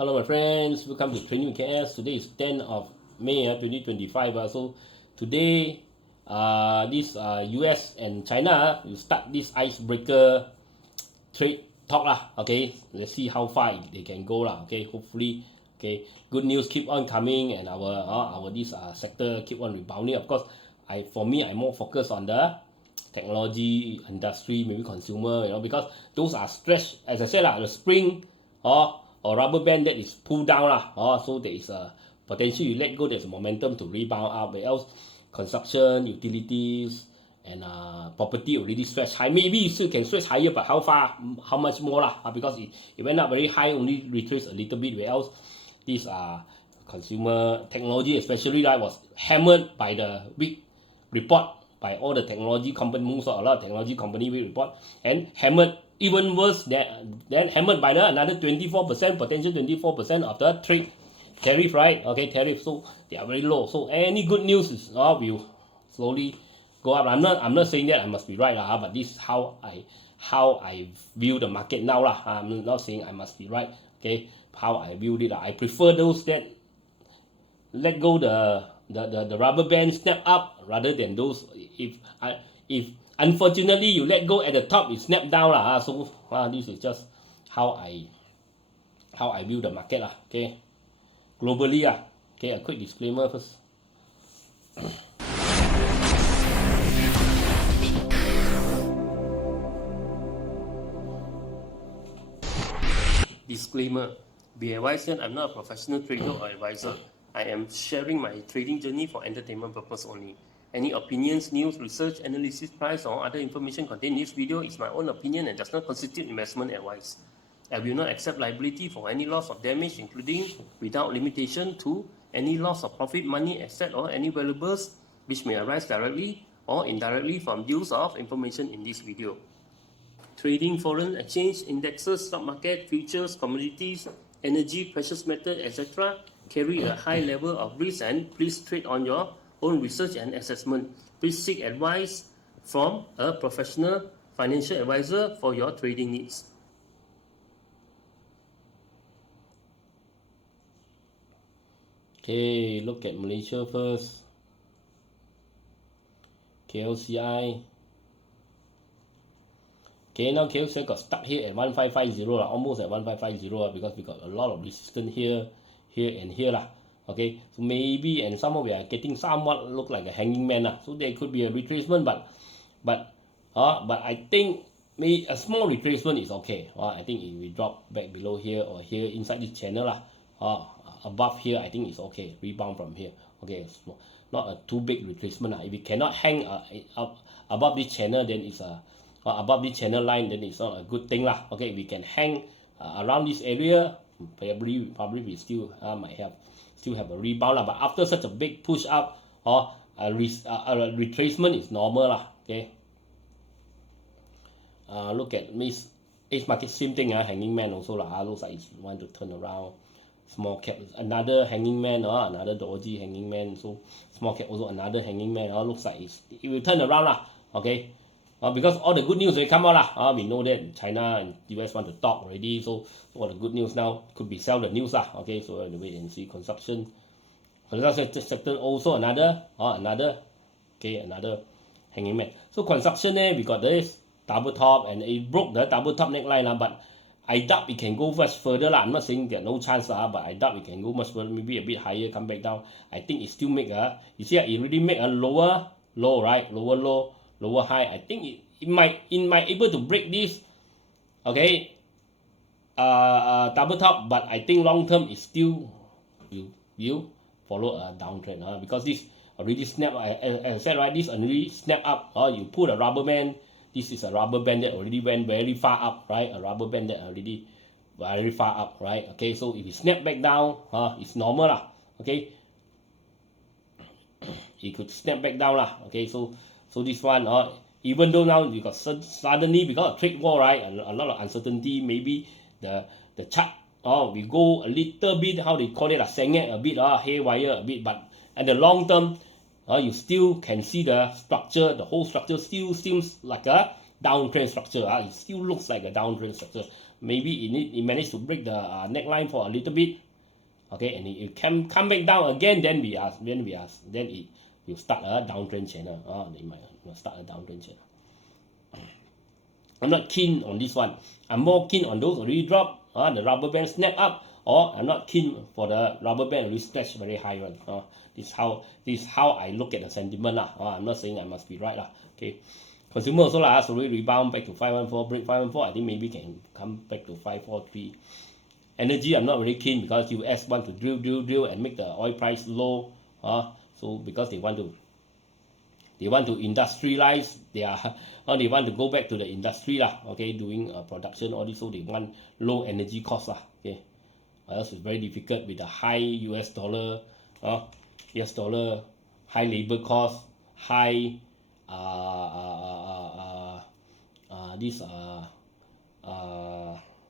Hello my friends, welcome to Training with KS. Today is 10th of May 2025. So today this US and China will start this icebreaker trade talk lah. Okay, let's see how far they can go lah. Okay, hopefully, okay, good news keep on coming and our this sector keep on rebounding. Of course, for me I'm more focused on the technology industry, maybe consumer, because those are stretched, as I said lah, the spring or rubber band that is pulled down lah. So there is a potential you let go, there's a momentum to rebound up. But else, construction, utilities, and property already stretched high. Maybe you still can stretch higher, but how far, how much more lah? Because it went up very high, only retraced a little bit. Where else, these consumer technology, especially was hammered by the weak report by all the technology companies, a lot of technology company weak report, and hammered even worse than hammered by another 24%, potential 24% of the trade tariff, right? Okay, tariff. So they are very low. So any good news is will slowly go up. I'm not saying that I must be right, but this is how I view the market now lah. I'm not saying I must be right. Okay, how I view it. I prefer those that let go the rubber band snap up rather than those if unfortunately you let go at the top, it snap down lah. So this is just how I view the market lah. Okay, globally lah. Okay, a quick disclaimer first. Disclaimer: be advised that I'm not a professional trader or advisor. I am sharing my trading journey for entertainment purpose only. Any opinions, news, research, analysis, price, or other information contained in this video is my own opinion and does not constitute investment advice. I will not accept liability for any loss or damage, including without limitation to any loss of profit, money, asset, or any valuables which may arise directly or indirectly from use of information in this video. Trading foreign exchange, indexes, stock market, futures, commodities, energy, precious metal, etc. carry a high level of risk, and please trade on your own research and assessment. Please seek advice from a professional financial advisor for your trading needs. Okay, look at Malaysia first. KLCI. Okay, now KLCI got stuck here at 1550, almost at 1550 because we got a lot of resistance here and here lah. Okay, so maybe, and somehow we are getting somewhat look like a hanging man lah. So there could be a retracement, but I think maybe a small retracement is okay. I think if we drop back below here or here inside this channel lah, above here, I think it's okay. Rebound from here. Okay, so not a too big retracement lah. If we cannot hang up above this channel, then it's above this channel line, then it's not a good thing lah. Okay, if we can hang around this area, probably we still might have a rebound lah. But after such a big push up or a retracement is normal lah. Okay. Look at Ace market, same thing. Hanging man also lah. Looks like it's want to turn around. Small cap, another hanging man, another doji hanging man. So small cap also another hanging man. Looks like it will turn around lah. Okay. Because all the good news will come out lah. We know that China and US want to talk already. So all the good news now could be sell the news lah. Okay, so wait and see. Construction sector also another hanging man. So construction we got this double top and it broke the double top neckline lah. But I doubt it can go much further lah. I'm not saying there's no chance lah, but I doubt it can go much further. Maybe a bit higher, come back down. I think it still make you see it really make a lower low, right? Lower low, lower high. I think it might able to break this, okay, double top, but I think long term is still will follow a downtrend because this already snap. As I said, right, this already snap up. You pull a rubber band. This is a rubber band that already went very far up, right? A rubber band that already very far up, right? Okay, so if it snap back down, it's normal lah. Okay, it could snap back down lah. Okay, so this one, even though now you got suddenly because of trade war, right, a lot of uncertainty, maybe the chart we go a little bit, how they call it, sengit a bit, haywire a bit, but at the long term, you still can see the structure, the whole structure still seems like a downtrend structure. It still looks like a downtrend structure. maybe it managed to break the neckline for a little bit, okay, and it can come back down again, then it will start a downtrend channel. They might start a downtrend channel. I'm not keen on this one. I'm more keen on those already drop, the rubber band snap up, or I'm not keen for the rubber band already stretch very high one. This is how I look at the sentiment lah. I'm not saying I must be right lah. Okay. Consumer also lah, so we rebound back to 514, break 514. I think maybe can come back to 543. Energy, I'm not very keen because US want to drill and make the oil price low. So because they want to industrialize their, they want to go back to the industry lah. Okay, doing production all this, so they want low energy costs lah. Okay, else it's very difficult with the high US dollar, high labor cost, high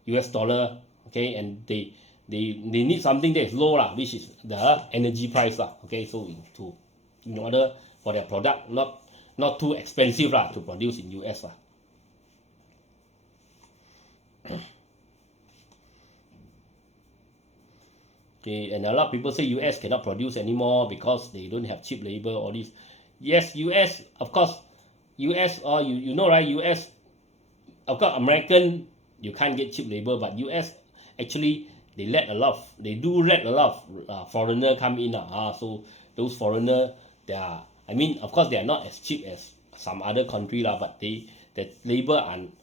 US dollar, okay, and they need something that is low lah, which is the energy price lah. Okay, so in order for their product not too expensive lah to produce in US lah. Okay, and a lot of people say US cannot produce anymore because they don't have cheap labor, all this. Yes, US, of course, US, or you know right, US, of course, American, you can't get cheap labor, but US, actually, they do let a lot of foreigner come in. So those foreigner, I mean, of course, they are not as cheap as some other country, but the labor, and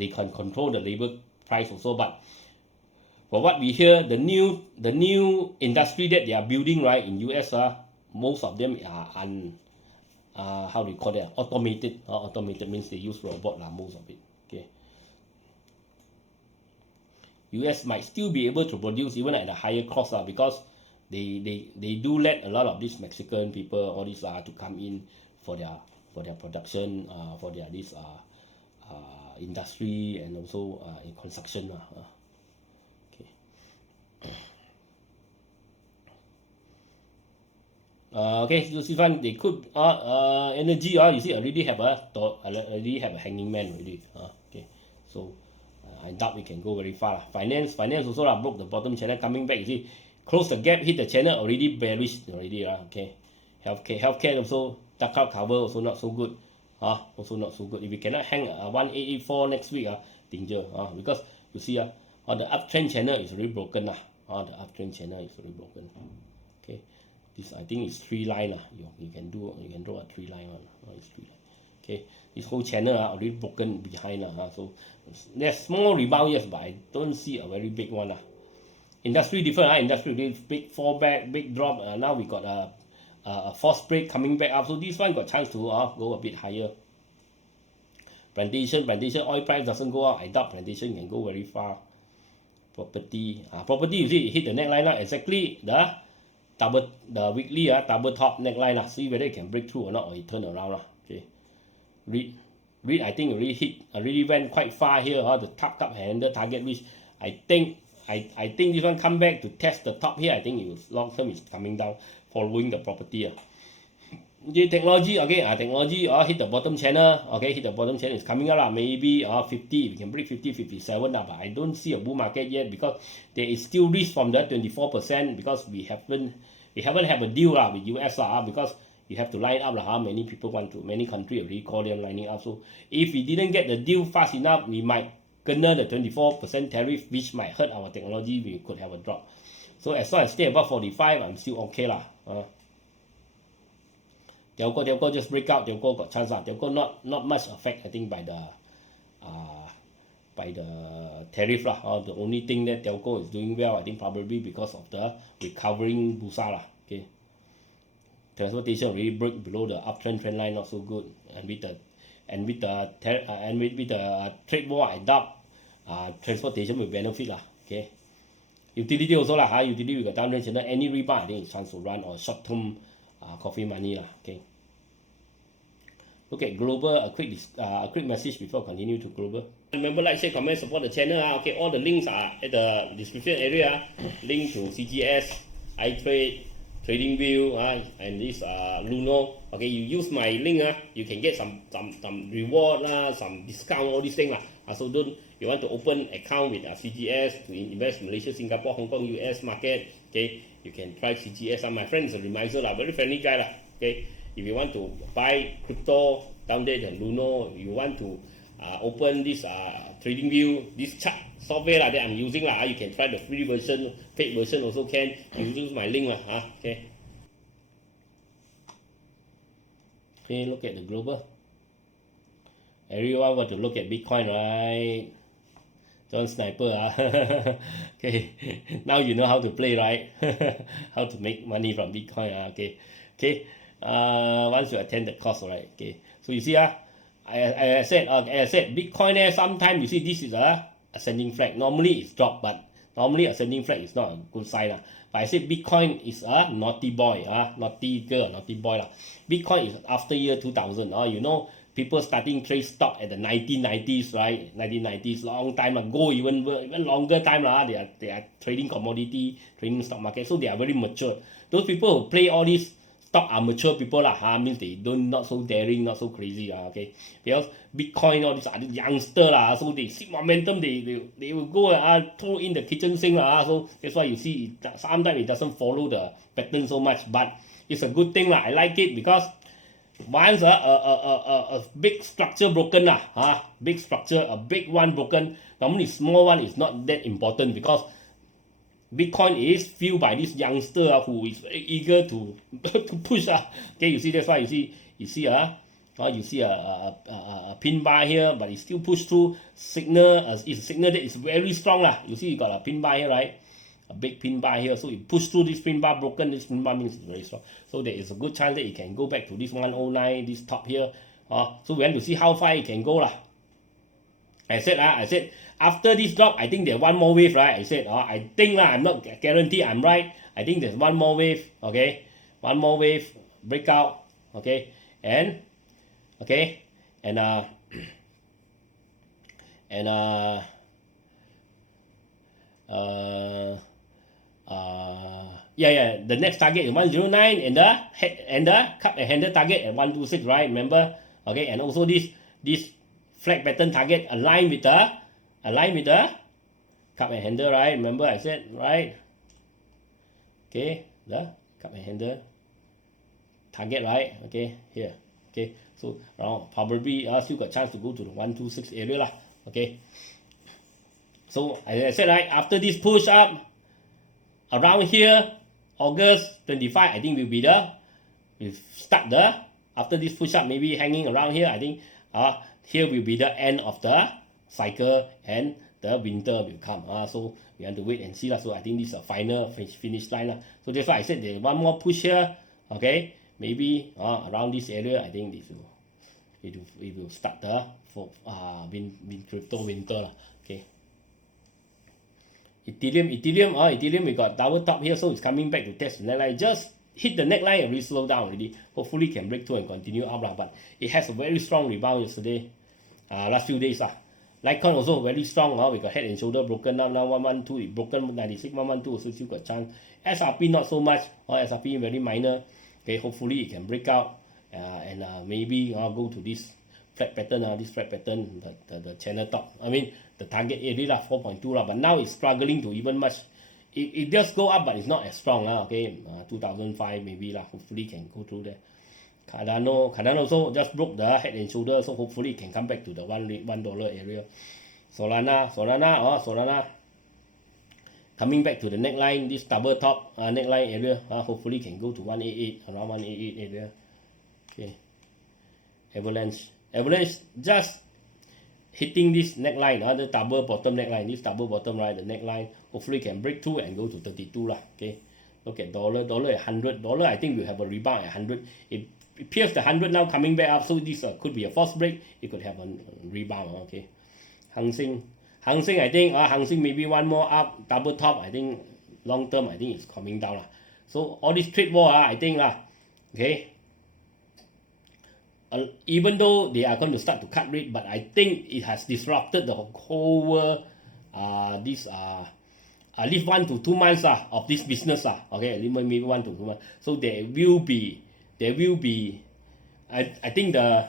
they can control the labor price also. But for what we hear, the new industry that they are building, right, in US, most of them are how do you call that? Automated. Automated means they use robot most of it. Okay. US might still be able to produce even at a higher cost because they do let a lot of these Mexican people, all these to come in for their production, for their this industry, and also in construction. Okay, so this one they could energy you see already have a hanging man already. Okay, so I doubt we can go very far. Finance also broke the bottom channel, coming back. You see, close the gap, hit the channel already, bearish already. Okay, healthcare also dark cloud cover, also not so good. Also not so good. If we cannot hang 1884 next week, danger. Because you see the uptrend channel is already broken. The uptrend channel is already broken. Okay. This I think is 3 line. You can draw a 3 line one. It's 3 line. Okay, this whole channel already broken behind. So there's small rebound, yes, but I don't see a very big one. Industry different. Industry big fall back, big drop. Now we got a false break coming back up. So this one got chance to go a bit higher. Plantation oil price doesn't go up. I doubt plantation can go very far. Property you see it hit the neckline now, exactly the weekly double top neckline. See whether it can break through or not, or it turn around. Okay, read I think already went quite far here. The top handle target, which I think this one come back to test the top here. I think it was long term is coming down following the property. The technology, okay, technology hit the bottom channel. Okay, hit the bottom channel is coming up maybe 50. We can break 50, 57 but I don't see a bull market yet because there is still risk from the 24% because we haven't have a deal with US because you have to line up many people many countries already call them lining up. So if we didn't get the deal fast enough, we might kena the 24% tariff, which might hurt our technology. We could have a drop. So as long as I stay above 45, I'm still okay Telco just break out. Telco got chance. Telco not much effect, I think, by the tariff The only thing that Telco is doing well, I think, probably because of the recovering BURSA Okay, transportation really broke below the uptrend trend line, not so good. And with the trade war, I doubt transportation will benefit Okay, utility also utility we got downtrend channel. Any rebound, I think it's chance to run or short term. Coffee money Okay. Look at global. A quick message before I continue to global. Remember, like, share, comment, support the channel. Okay, all the links are at the description area. Link to CGS, iTrade, TradingView, and this Luno. Okay, you use my link. You can get some reward some discount, all these things So don't you want to open account with CGS to invest Malaysia, Singapore, Hong Kong, US market, okay, you can try CGS. My friend is a remiser, very friendly guy, okay. If you want to buy crypto down there, the Luno, you want to open this trading view, this chart software that I'm using, you can try the free version, paid version also can. You use my link, okay. Okay, look at the global. Everyone want to look at Bitcoin, right? John Sniper, okay. Now you know how to play, right? How to make money from Bitcoin, okay. Okay. Once you attend the course, right? Okay. So you see, I said, Bitcoin. Sometimes you see this is a ascending flag. Normally it's drop, but normally ascending flag is not a good sign. But I said Bitcoin is a naughty boy, naughty girl, naughty boy. Bitcoin is after year 2000. You know, people starting trade stock at the 1990s, right? 1990s, long time ago, even longer time. They are trading commodity, trading stock market. So they are very mature. Those people who play all these stock are mature people, means they don't not so daring, not so crazy, okay. Because Bitcoin, all these are youngster, so they see momentum, they will go throw in the kitchen sink, so that's why you see sometimes it doesn't follow the pattern so much, but it's a good thing, I like it because once a big structure broken, big structure, a big one broken, normally small one is not that important because Bitcoin is fueled by this youngster who is very eager to push. Okay, you see that's why you see a pin bar here, but it still push through. Signal is a signal that is very strong. You see you got a pin bar here, right? A big pin bar here, so it push through this pin bar broken. This pin bar means it's very strong. So there is a good chance that it can go back to this 109, this top here. So we want to see how far it can go. I said after this drop, I think there's one more wave, right? I said, I think I'm not guarantee I'm right. I think there's one more wave, okay? One more wave breakout, okay? And okay, and the next target is 109 and the cup and handle target at 126, right? Remember, okay? And also this flag pattern target align with the cup and handle, right? Remember I said, right? Okay, the cup and handle target, right? Okay, here, okay. So around probably still got chance to go to the 126 area, okay. So as I said, right, after this push up around here, August 25, I think we'll start after this push up, maybe hanging around here. I think here will be the end of the cycle and the winter will come. So we have to wait and see. So I think this is a final finish line. So that's why I said there's one more push here. Okay, maybe around this area, I think it will start the crypto winter. Okay. Ethereum, we got double top here, so it's coming back to test the neckline. Just hit the neckline and really slow down already. Hopefully can break through and continue up, but it has a very strong rebound yesterday, last few days. Litecoin also very strong. We got head and shoulder broken down. Now 112, it broken 96, 112, so still got chance. SRP not so much. SRP very minor. Okay, hopefully it can break out and maybe go to this flat pattern. This flat pattern, the channel top. I mean the target area 4.2 but now it's struggling to even much. It just go up, but it's not as strong. Okay, 2005 maybe hopefully can go through there. Cardano also just broke the head and shoulder, so hopefully it can come back to the $1 area. Solana coming back to the neckline, this double top neckline area. Hopefully can go to 188, around 188 area. Okay. Avalanche just hitting this neckline, the double bottom neckline, this double bottom, right, the neckline, hopefully can break through and go to 32 okay. Look at dollar at 100. Dollar, I think will have a rebound at 100. It appears the 100 now coming back up, so this could be a false break. It could have a rebound, okay. Hang Seng, I think Hang Seng maybe one more up, double top. I think long term, I think it's coming down. So all this trade war, I think okay. Even though they are going to start to cut rate, but I think it has disrupted the whole world. At least 1 to 2 months of this business. Okay, maybe 1 to 2 months. So there will be. I think the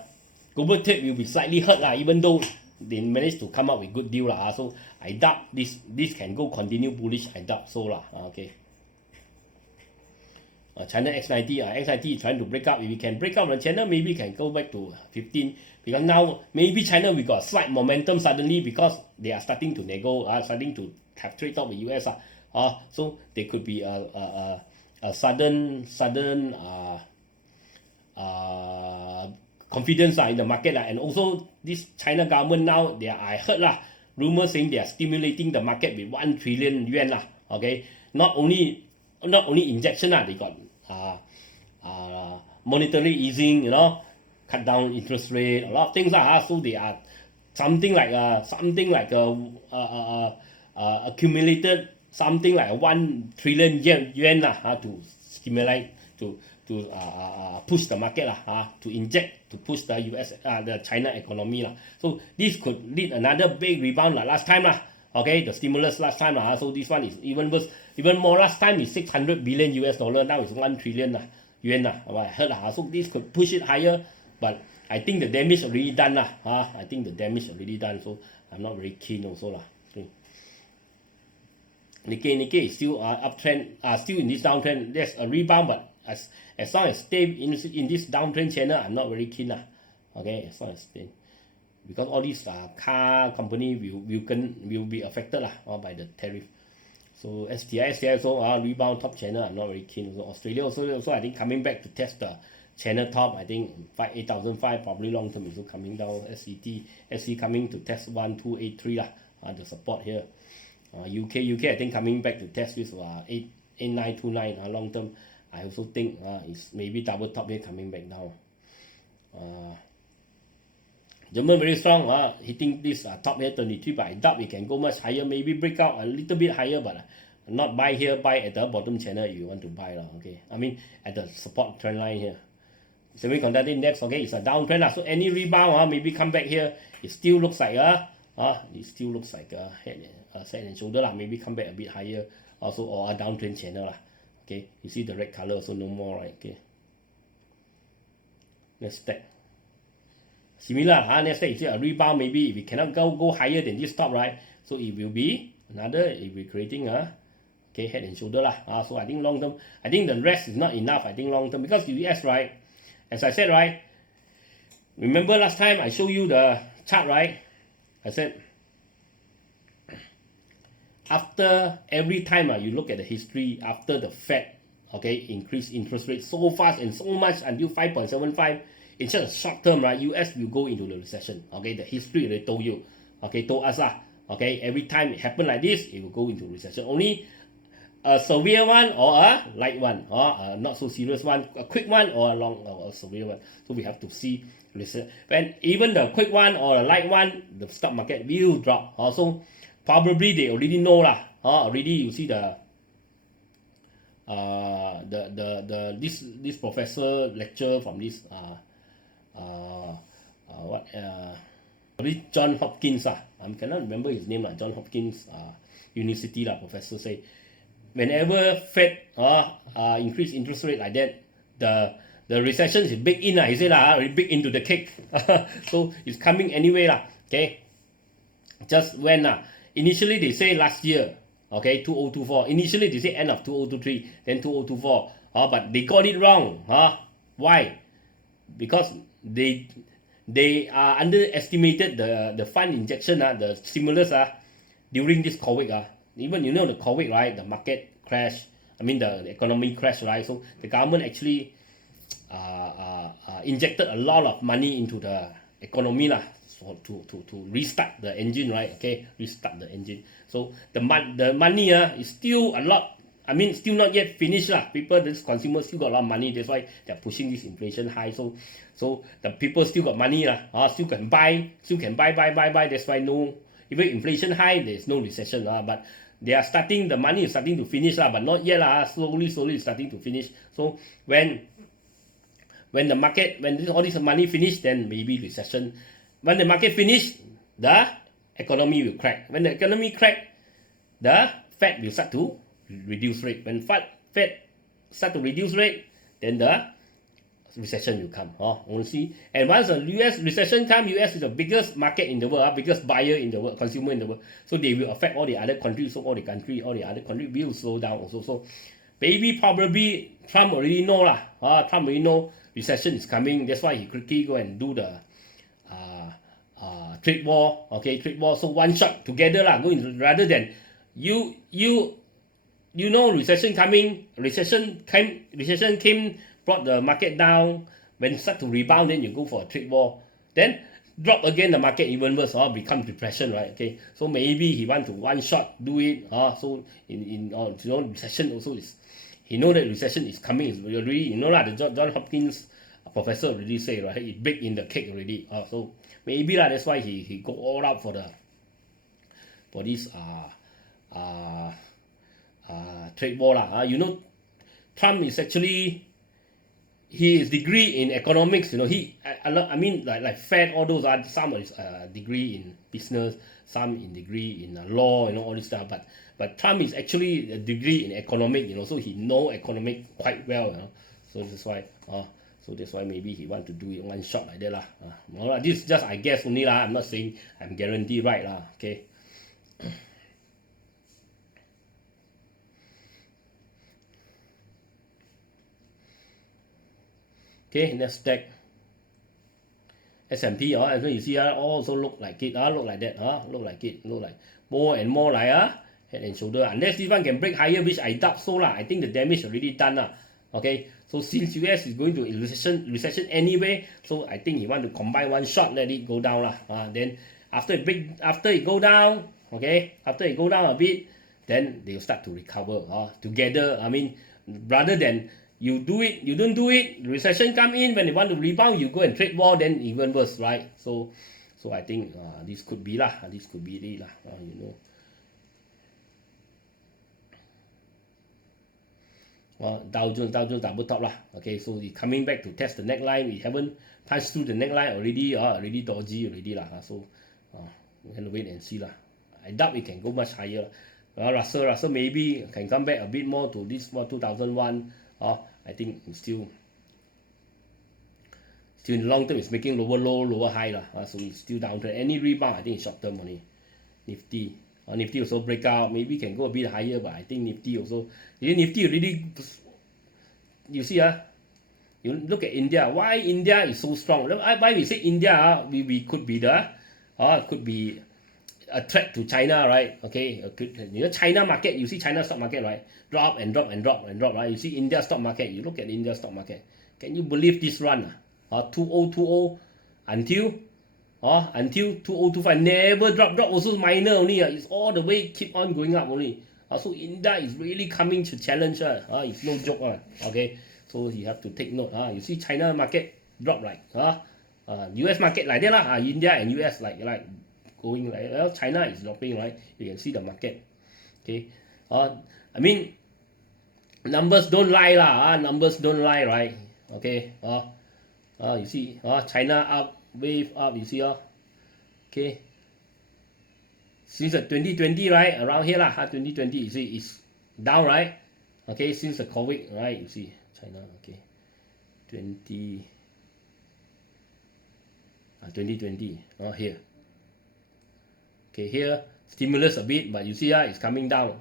global trade will be slightly hurt even though they managed to come up with good deal lah. So I doubt this can go continue bullish. I doubt so lah. Okay. China X90, X90 is trying to break up. If we can break out the channel, maybe can go back to 15. Because now maybe China we got slight momentum suddenly because they are starting to starting to have trade talk with US. So there could be a sudden confidence in the market, and also this China government now I heard rumors saying they are stimulating the market with 1 trillion yuan okay, not only injection they got monetary easing, cut down interest rate, a lot of things so they are something like accumulated something like 1 trillion yuan to stimulate to push the market to inject, to push the US the China economy so this could lead another big rebound like last time okay, the stimulus last time so this one is even worse, even more. Last time is 600 billion US dollar, now it's 1 trillion yuan I heard so this could push it higher, but I think the damage already done I think the damage already done, so I'm not very keen also Nikkei is still uptrend, still in this downtrend. There's a rebound, but as long as stay in this downtrend channel, I'm not very keen okay, as long as stay, because all these car company will be affected by the tariff. So STI also rebound top channel, I'm not very keen. So Australia also I think coming back to test the channel top. I think 8,005 probably long term is also coming down. SE coming to test 1283 the support here. UK I think coming back to test this 8929 long term. I also think it's maybe double top here coming back down. German very strong, hitting this top here 23, but I doubt we can go much higher. Maybe break out a little bit higher, but not buy here, buy at the bottom channel if you want to buy okay. I mean at the support trend line here. Semiconductor index, okay, it's a downtrend so any rebound maybe come back here. It still looks like a head and shoulder maybe come back a bit higher also, or a downtrend channel okay. You see the red color also no more, right? Okay, next step similar next step, you see a rebound, maybe if we cannot go higher than this top, right? So it will be another, it will be creating okay, head and shoulder so I think long term, I think the rest is not enough. I think long term, because US, right, as I said, right, remember last time I showed you the chart, right? I said after every time you look at the history, after the Fed increase interest rate so fast and so much until 5.75, in just a short term, right, US will go into the recession. Okay, the history they told you, told us okay, every time it happen like this, it will go into recession. Only a severe one or a light one, or a not so serious one, a quick one or a long or a severe one. So we have to see when even the quick one or a light one, the stock market will drop. So probably they already know already you see this professor lecture from this John Hopkins I cannot remember his name John Hopkins University professor say whenever Fed increase interest rate like that, the recession is big in he said big into the cake. So it's coming anyway okay. Just when initially they say last year, okay, 2024. Initially they say end of 2023, then 2024. But they got it wrong. Why? Because they underestimated the fund injection, the stimulus during this COVID. Even the COVID, right? The market crash. I mean the economy crash, right? So the government actually injected a lot of money into the economy to restart the engine, right? Okay, restart the engine. So the money is still a lot. I mean, still not yet finished People, this consumers still got a lot of money. That's why they're pushing this inflation high. So the people still got money still can buy. That's why no, even inflation high, there's no recession But they are starting, the money is starting to finish but not yet slowly it's starting to finish. So when the market, when all this money finish, then maybe recession. When the market finish, the economy will crack. When the economy crack, the Fed will start to reduce rate. When Fed start to reduce rate, then the recession will come. We'll see. And once the US recession comes, US is the biggest market in the world, biggest buyer in the world, consumer in the world. So they will affect all the other countries. So all the other countries will slow down also. So maybe probably Trump already know lah. Trump already know recession is coming. That's why he quickly go and do the trade war. Okay, trade war. So one shot together lah. Rather than you know recession coming. Recession came. Brought the market down. When it start to rebound, then you go for a trade war. Then drop again the market even worse. Become depression, right? Okay. So maybe he want to one shot do it. So in recession also is. He know that recession is coming. It's already the John Hopkins professor already say, right? It baked in the cake already. So maybe that's why he go all out for this trade war lah. Trump is actually. He is degree in economics, I mean like Fed, all those are some is degree in business, some in degree in law, all this stuff. But Trump is actually a degree in economic, so he know economic quite well, So that's why maybe he want to do it one shot like that lah. This is just I guess only lah. I'm not saying I'm guaranteed right lah. Okay. Okay, Nasdaq, S&P, as you see, also look like it, look like that, look like more and more like head and shoulder. Unless this one can break higher, which I doubt so lah. I think the damage already done lah. Okay, so since US is going to recession anyway, so I think he want to combine one shot, let it go down lah. Then after it go down, okay, after it go down a bit, then they will start to recover together. I mean, rather than you do it, you don't do it, recession come in, when they want to rebound, you go and trade war, then even worse, right? So I think this could be lah, it lah, Dow Jones double top lah. Okay, so it coming back to test the neckline. We haven't passed through the neckline already, already dodgy already lah. So we can wait and see lah. I doubt it can go much higher. Russell maybe can come back a bit more to this 2001. I think it's still in the long term it's making lower low, lower high lah. So it's still downtrend. Any rebound, I think it's short term only. Nifty also break out. Maybe can go a bit higher, but I think Nifty also. Nifty really, you see you look at India. Why India is so strong? Why we say India? We could be could be a threat to China, right? Okay, China market. You see China stock market, right? Drop and drop and drop and drop, right? You see India stock market. You look at India stock market. Can you believe this run? 2020 until 2025 never drop also minor only. It's all the way keep on going up only. So India is really coming to challenge. It's no joke. Okay, so you have to take note. You see China market drop like US market like that lah. India and US like going like China is dropping, right? You can see the market. Okay, I mean numbers don't lie lah. Numbers don't lie, right? Okay, you see China up, wave up, you see okay, since 2020, right, around here lah, 2020 you see is down, right? Okay, since the COVID, right, you see China, okay, 2020 here, okay, here stimulus a bit, but you see it's coming down.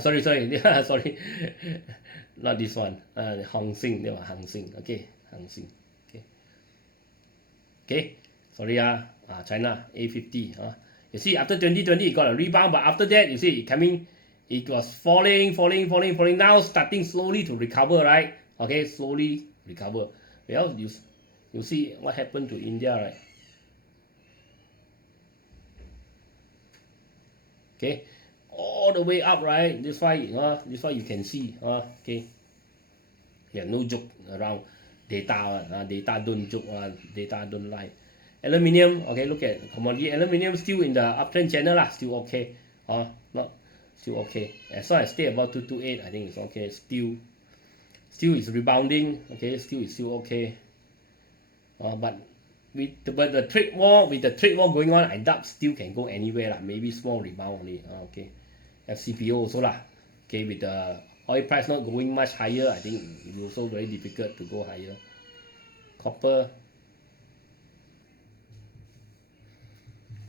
Sorry sorry not this one, Hang Seng, okay, Hang Seng, okay, sorry China A50. You see after 2020 it got a rebound, but after that you see it was falling, now starting slowly to recover, right? Okay, slowly recover. Well, you see what happened to India, right? Okay, all the way up, right? This why you can see, okay, yeah, no joke around data. Data don't joke, data don't lie. Aluminium, okay, look at commodity. Aluminium still in the uptrend channel lah, still okay. Still okay. As long as stay about 228, I think it's okay. Still is rebounding. Okay, still okay. But with the trade war, going on, I doubt still can go anywhere lah. Maybe small rebound only. Okay, FCPO also lah. Okay, with the oil price not going much higher, I think it's also very difficult to go higher. Copper,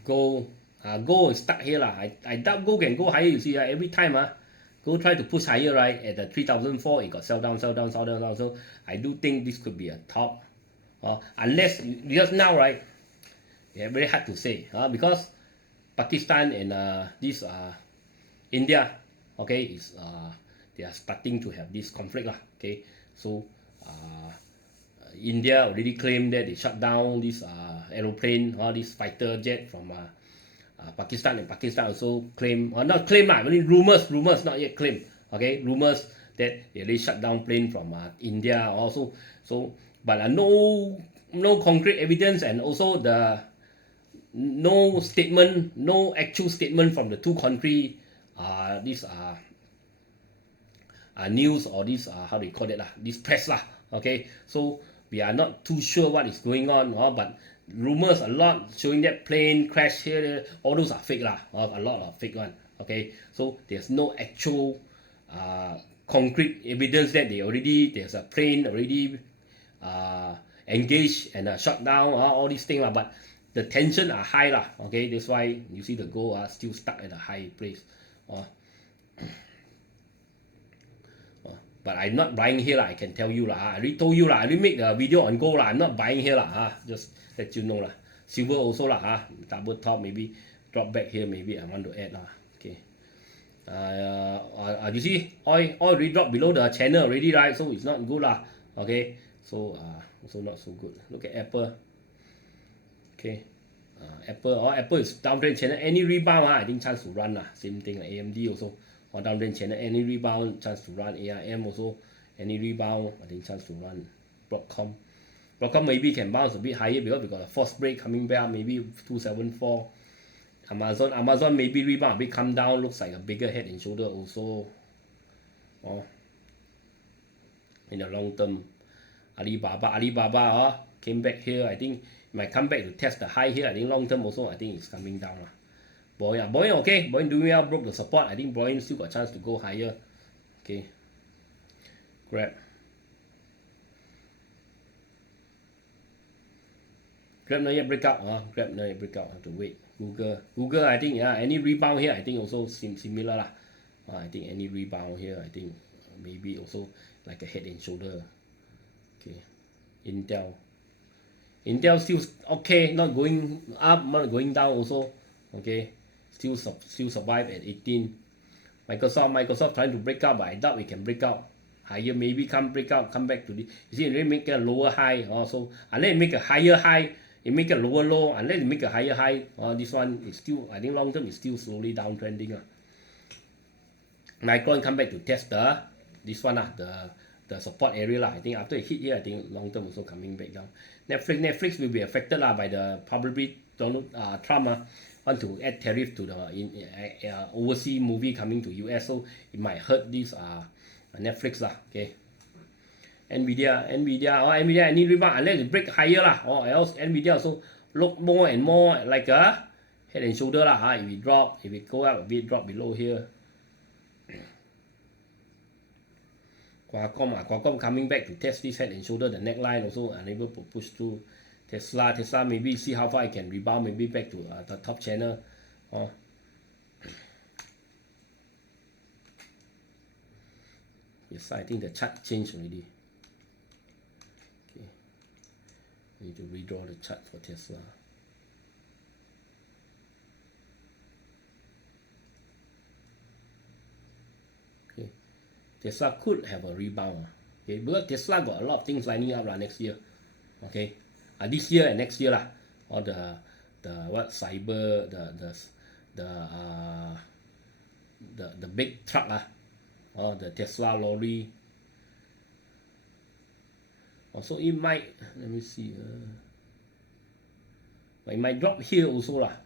gold, gold is stuck here lah. I doubt gold can go higher. You see, every time gold try to push higher, right? At the 3004, it got sell down. So I do think this could be a top, unless just now, right? Yeah, very hard to say, because Pakistan and this India, okay, is they are starting to have this conflict lah. Okay, so India already claimed that they shut down this aeroplane or this fighter jet from Pakistan, and Pakistan also claim, or not claim lah, only rumors, not yet claim. Okay, rumors that they already shut down plane from India also. So, but no concrete evidence, and also no statement, no actual statement from the two country. This news, or this how do you call it lah? This press lah. Okay, so we are not too sure what is going on, but rumors a lot showing that plane crash here. All those are fake lah. A lot of fake one. Okay, so there's no actual concrete evidence that there's a plane already engaged and shut down, all these things lah. But the tension are high lah. Okay, that's why you see the gold still stuck at a high place. But I'm not buying here lah. I can tell you lah. I already told you lah. I already make the video on gold lah. I'm not buying here lah. Just let you know lah. Silver also lah. Double top, maybe drop back here. Maybe I want to add lah. Okay. You see, oil already dropped below the channel already, right? So it's not good lah. Okay. So also not so good. Look at Apple. Okay. Apple is downtrend channel. Any rebound, I think chance to run lah. Same thing like AMD also. Or downtrend channel, any rebound, chance to run. ARM also, any rebound, I think chance to run. Broadcom maybe can bounce a bit higher because we got a force break coming back, maybe 274. Amazon maybe rebound a bit, come down, looks like a bigger head and shoulder also. In the long term, Alibaba came back here. I think it might come back to test the high here. I think long term also, I think it's coming down. Boeing okay. Boeing doing well, broke the support. I think Boeing still got a chance to go higher. Okay. Grab not yet break out. Grab not yet break out. Have to wait. Google, I think any rebound here, I think also similar lah. I think any rebound here, I think maybe also like a head and shoulder. Okay. Intel still okay, not going up, not going down also. Okay. Still survive at 18. Microsoft trying to break out, but I doubt we can break out higher. Maybe come back to the. You see, it make a lower high. So unless it make a higher high, it make a lower low. Unless it make a higher high, this one is still, I think long term is still slowly downtrending. Micron come back to test this one the support area lah. I think after it hit here, I think long term also coming back down. Netflix will be affected lah by the probably Donald Trump want to add tariff to the overseas movie coming to US, so it might hurt this Netflix lah. Okay. NVIDIA any rebound unless it break higher lah, or else NVIDIA also look more and more like a head and shoulder lah. If it go up a bit, drop below here. Qualcomm coming back to test this head and shoulder, the neckline also unable to push through. Tesla maybe see how far it can rebound, maybe back to the top channel. Yes, I think the chart changed already. Okay, need to redraw the chart for Tesla. Okay, Tesla could have a rebound. Okay, because Tesla got a lot of things lining up next year. Okay. This year and next year lah, or the cyber, the big truck or the Tesla lorry. Also it might, let me see, it might drop here also lah.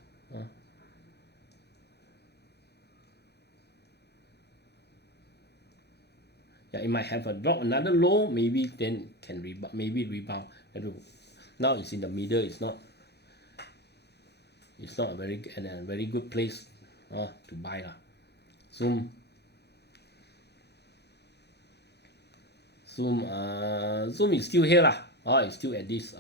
It might have a drop, another low, maybe then can rebound. Now it's in the middle. It's not a very good place to buy lah. Zoom Zoom is still here lah. It's still at this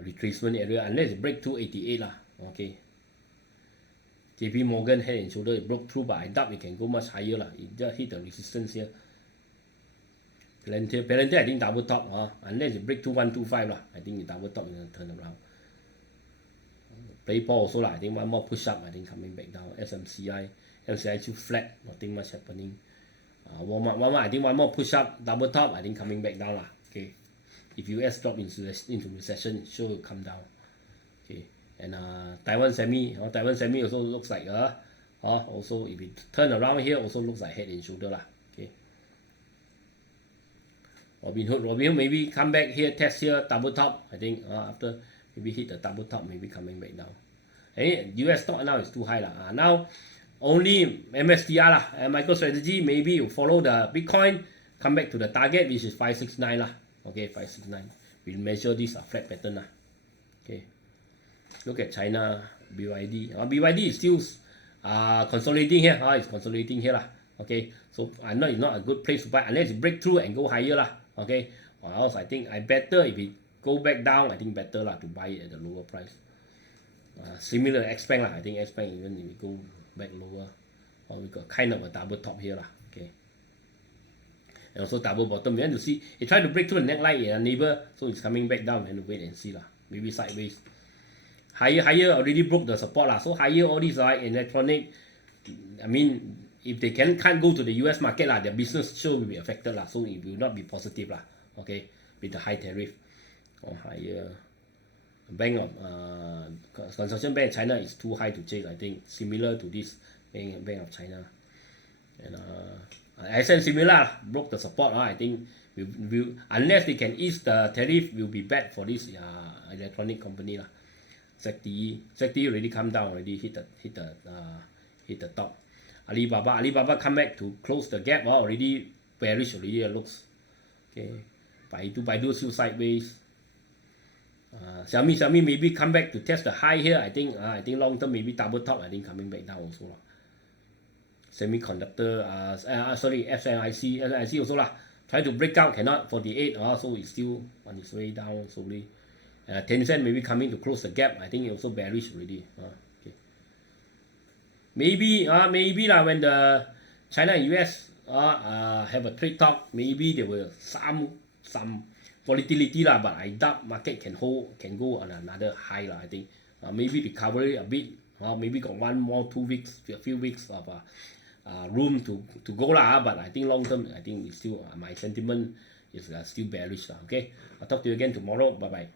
retracement area unless it break through 88 lah. Okay. JP Morgan head and shoulder it broke through, but I doubt it can go much higher lah. It just hit the resistance here. Palantir I think double top unless it break to 125 lah. I think the double top is gonna turn around. PayPal also lah. I think one more push up. I think coming back down. MCI still flat. Nothing much happening. Walmart I think one more push up, double top. I think coming back down lah. Okay. If US drop into recession, it sure will come down. Okay. And Taiwan Semi also looks like also if it turn around here also looks like head and shoulder lah. Okay. Robinhood maybe come back here, test here, double top. I think after maybe hit the double top, maybe coming back down. Hey, US stock now is too high lah. Now only MSTR lah. MicroStrategy maybe you follow the Bitcoin, come back to the target which is 569 lah. Okay, 569. We'll measure this flat pattern lah. Okay. Look at China, BYD. BYD is still consolidating here. It's consolidating here lah. Okay, so I know it's not a good place to buy unless it break through and go higher lah. Okay, or else I think better if it go back down. I think better lah to buy it at a lower price. Similar to Xpeng lah. I think Xpeng even if it go back lower, or we got kind of a double top here lah. Okay, and also double bottom. We want to see it try to break through the neckline in a neighbor, so it's coming back down. And wait and see lah. Maybe sideways. Higher already broke the support lah. So higher all these electronic. I mean, if they can't go to the US market lah, their business sure will be affected lah. So it will not be positive lah. Okay, with the high tariff or higher. Bank of Consumption Bank of China is too high to chase. I think similar to this Bank of China. And SM similar broke the support. I think will unless they can ease the tariff, will be bad for this electronic company lah. ZTE already come down already, hit the top. Alibaba come back to close the gap. Already bearish already it looks. Okay, Baidu still sideways. Xiaomi maybe come back to test the high here. I think long term maybe double top. I think coming back down also lah. Semiconductor SMIC also lah. Try to break out, cannot 48. So it's still on its way down slowly. Tencent maybe coming to close the gap. I think it also bearish already. Okay. Maybe lah when the China and US have a trade talk, maybe there will some volatility lah. But I doubt market can go on another high lah. I think maybe recovery a bit. Maybe got 1 more 2 weeks, a few weeks of room to go lah. But I think long term, I think it's still my sentiment is still bearish lah. Okay. I'll talk to you again tomorrow. Bye bye.